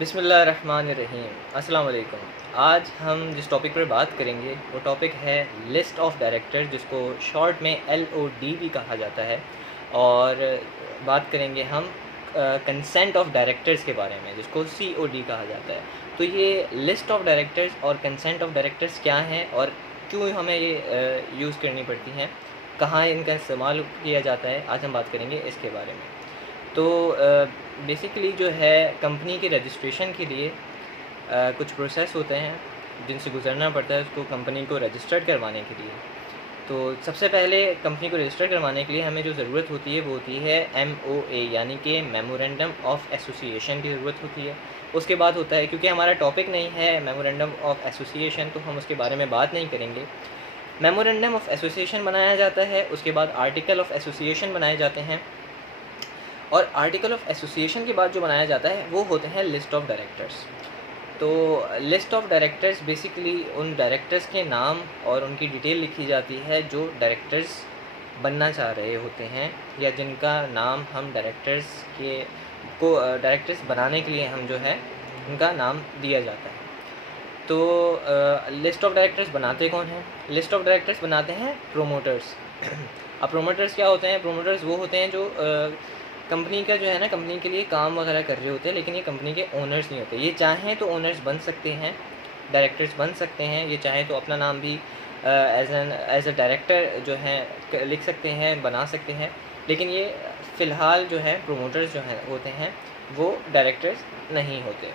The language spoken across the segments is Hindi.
बिस्मिल्लाहिर्रहमानिर्रहीम। अस्सलाम वालेकुम। आज हम जिस टॉपिक पर बात करेंगे वो टॉपिक है लिस्ट ऑफ़ डायरेक्टर, जिसको शॉर्ट में LOD भी कहा जाता है। और बात करेंगे हम कंसेंट ऑफ़ डायरेक्टर्स के बारे में, जिसको COD कहा जाता है। तो ये लिस्ट ऑफ़ डायरेक्टर्स और कंसेंट ऑफ़ डायरेक्टर्स क्या हैं और क्यों हमें ये यूज़ करनी पड़ती हैं, कहाँ इनका इस्तेमाल किया जाता है, आज हम बात करेंगे इसके बारे में। तो बेसिकली जो है कंपनी के रजिस्ट्रेशन के लिए कुछ प्रोसेस होते हैं जिनसे गुजरना पड़ता है उसको कंपनी को रजिस्टर्ड करवाने के लिए। तो सबसे पहले कंपनी को रजिस्टर करवाने के लिए हमें जो ज़रूरत होती है वो होती है MOA, यानी कि मेमोरेंडम ऑफ़ एसोसिएशन की ज़रूरत होती है। उसके बाद होता है, क्योंकि हमारा टॉपिक नहीं है मेमोरेंडम ऑफ़ एसोसिएशन, तो हम उसके बारे में बात नहीं करेंगे। मेमोरेंडम ऑफ़ एसोसिएशन बनाया जाता है, उसके बाद आर्टिकल ऑफ़ एसोसिएशन बनाए जाते हैं, और आर्टिकल ऑफ़ एसोसिएशन के बाद जो बनाया जाता है वो होते हैं लिस्ट ऑफ़ डायरेक्टर्स। तो लिस्ट ऑफ़ डायरेक्टर्स बेसिकली उन डायरेक्टर्स के नाम और उनकी डिटेल लिखी जाती है जो डायरेक्टर्स बनना चाह रहे होते हैं, या जिनका नाम हम डायरेक्टर्स बनाने के लिए हम जो है उनका नाम दिया जाता है। तो लिस्ट ऑफ़ डायरेक्टर्स बनाते कौन हैं? लिस्ट ऑफ़ डायरेक्टर्स बनाते हैं प्रोमोटर्स। अब प्रोमोटर्स क्या होते हैं? प्रोमोटर्स वो होते हैं जो कंपनी का जो है ना, कंपनी के लिए काम वगैरह कर रहे होते हैं, लेकिन ये कंपनी के ओनर्स नहीं होते। ये चाहें तो ओनर्स बन सकते हैं, डायरेक्टर्स बन सकते हैं, ये चाहें तो अपना नाम भी एज अ डायरेक्टर जो है लिख सकते हैं, बना सकते हैं, लेकिन ये फ़िलहाल जो है प्रोमोटर्स जो हैं होते हैं वो डायरेक्टर्स नहीं होते।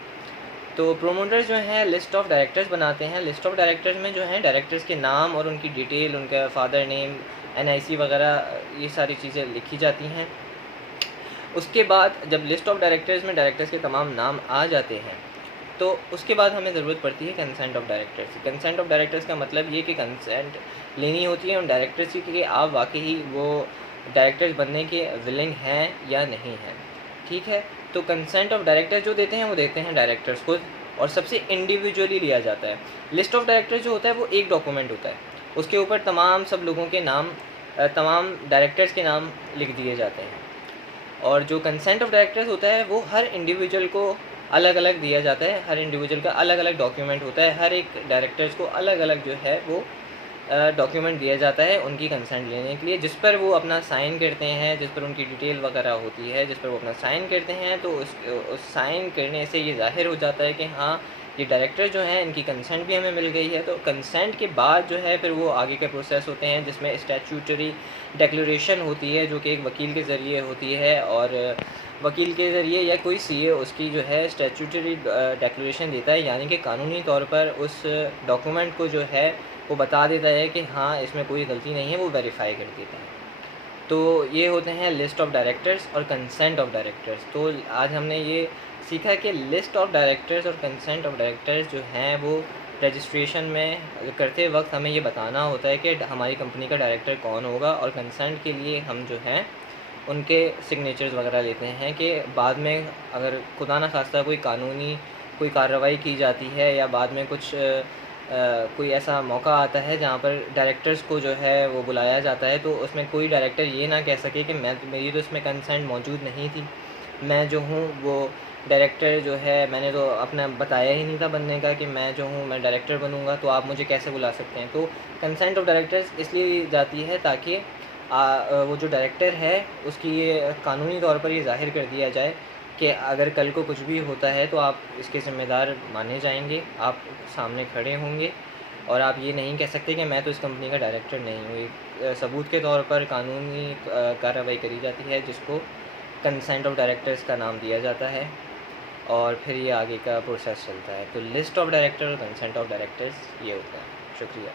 तो प्रोमोटर्स जो हैं लिस्ट ऑफ़ डायरेक्टर्स बनाते हैं। लिस्ट ऑफ़ डायरेक्टर्स में जो हैं डायरेक्टर्स के नाम और उनकी डिटेल, उनका फादर नेम, NIC वगैरह, ये सारी चीज़ें लिखी जाती हैं। उसके बाद जब लिस्ट ऑफ़ डायरेक्टर्स में डायरेक्टर्स के तमाम नाम आ जाते हैं, तो उसके बाद हमें ज़रूरत पड़ती है कंसेंट ऑफ़ डायरेक्टर्स की। कंसेंट ऑफ़ डायरेक्टर्स का मतलब ये कि कंसेंट लेनी होती है उन डायरेक्टर्स की कि आप वाकई वो डायरेक्टर्स बनने के विलिंग हैं या नहीं हैं। ठीक है, तो कंसेंट ऑफ़ डायरेक्टर्स जो देते हैं वो देते हैं डायरेक्टर्स खुद, और सबसे इंडिविजुअली लिया जाता है। लिस्ट ऑफ़ डायरेक्टर्स जो होता है वो एक डॉक्यूमेंट होता है, उसके ऊपर तमाम सब लोगों के नाम, तमाम डायरेक्टर्स के नाम लिख दिए जाते हैं। और जो कंसेंट ऑफ़ डायरेक्टर्स होता है वो हर इंडिविजुअल को अलग अलग दिया जाता है, हर इंडिविजुअल का अलग अलग डॉक्यूमेंट होता है, हर एक डायरेक्टर्स को अलग अलग जो है वो डॉक्यूमेंट दिया जाता है उनकी कंसेंट लेने के लिए, जिस पर वो अपना साइन करते हैं, जिस पर उनकी डिटेल वगैरह होती है, जिस पर वो अपना साइन करते हैं। तो उस साइन करने से ये ज़ाहिर हो जाता है कि हाँ, ये डायरेक्टर जो हैं इनकी कंसेंट भी हमें मिल गई है। तो कंसेंट के बाद जो है फिर वो आगे के प्रोसेस होते हैं, जिसमें स्टैट्यूटरी डिक्लेरेशन होती है जो कि एक वकील के ज़रिए होती है, और वकील के ज़रिए या कोई CA उसकी जो है स्टैट्यूटरी डिक्लेरेशन देता है, यानी कि कानूनी तौर पर उस डॉक्यूमेंट को जो है वो बता देता है कि हाँ, इसमें कोई गलती नहीं है, वो वेरीफ़ाई कर देता है। तो ये होते हैं लिस्ट ऑफ़ डायरेक्टर्स और कंसेंट ऑफ़ डायरेक्टर्स। तो आज हमने ये सीखा कि लिस्ट ऑफ़ डायरेक्टर्स और कंसेंट ऑफ़ डायरेक्टर्स जो हैं वो रजिस्ट्रेशन में करते वक्त हमें ये बताना होता है कि हमारी कंपनी का डायरेक्टर कौन होगा, और कंसेंट के लिए हम जो हैं उनके सिग्नेचर्स वगैरह लेते हैं कि बाद में अगर खुदा न खास्ता कोई कार्रवाई की जाती है, या बाद में कुछ कोई ऐसा मौका आता है जहाँ पर डायरेक्टर्स को जो है वो बुलाया जाता है, तो उसमें कोई डायरेक्टर ये ना कह सके कि मेरी तो इसमें कंसेंट मौजूद नहीं थी, मैं जो हूँ वो डायरेक्टर जो है मैंने तो अपना बताया ही नहीं था बनने का कि मैं जो हूँ मैं डायरेक्टर बनूँगा, तो आप मुझे कैसे बुला सकते हैं। तो कंसेंट ऑफ़ डायरेक्टर्स इसलिए दी जाती है ताकि वो जो डायरेक्टर है उसकी ये कानूनी तौर पर ये ज़ाहिर कर दिया जाए कि अगर कल को कुछ भी होता है तो आप इसके ज़िम्मेदार माने जाएंगे, आप सामने खड़े होंगे, और आप ये नहीं कह सकते कि मैं तो इस कंपनी का डायरेक्टर नहीं हूँ। एक सबूत के तौर पर कानूनी कार्रवाई करी जाती है, जिसको कंसेंट ऑफ़ डायरेक्टर्स का नाम दिया जाता है, और फिर ये आगे का प्रोसेस चलता है। तो लिस्ट ऑफ़ डायरेक्टर और कंसेंट ऑफ़ डायरेक्टर्स ये होता है। शुक्रिया।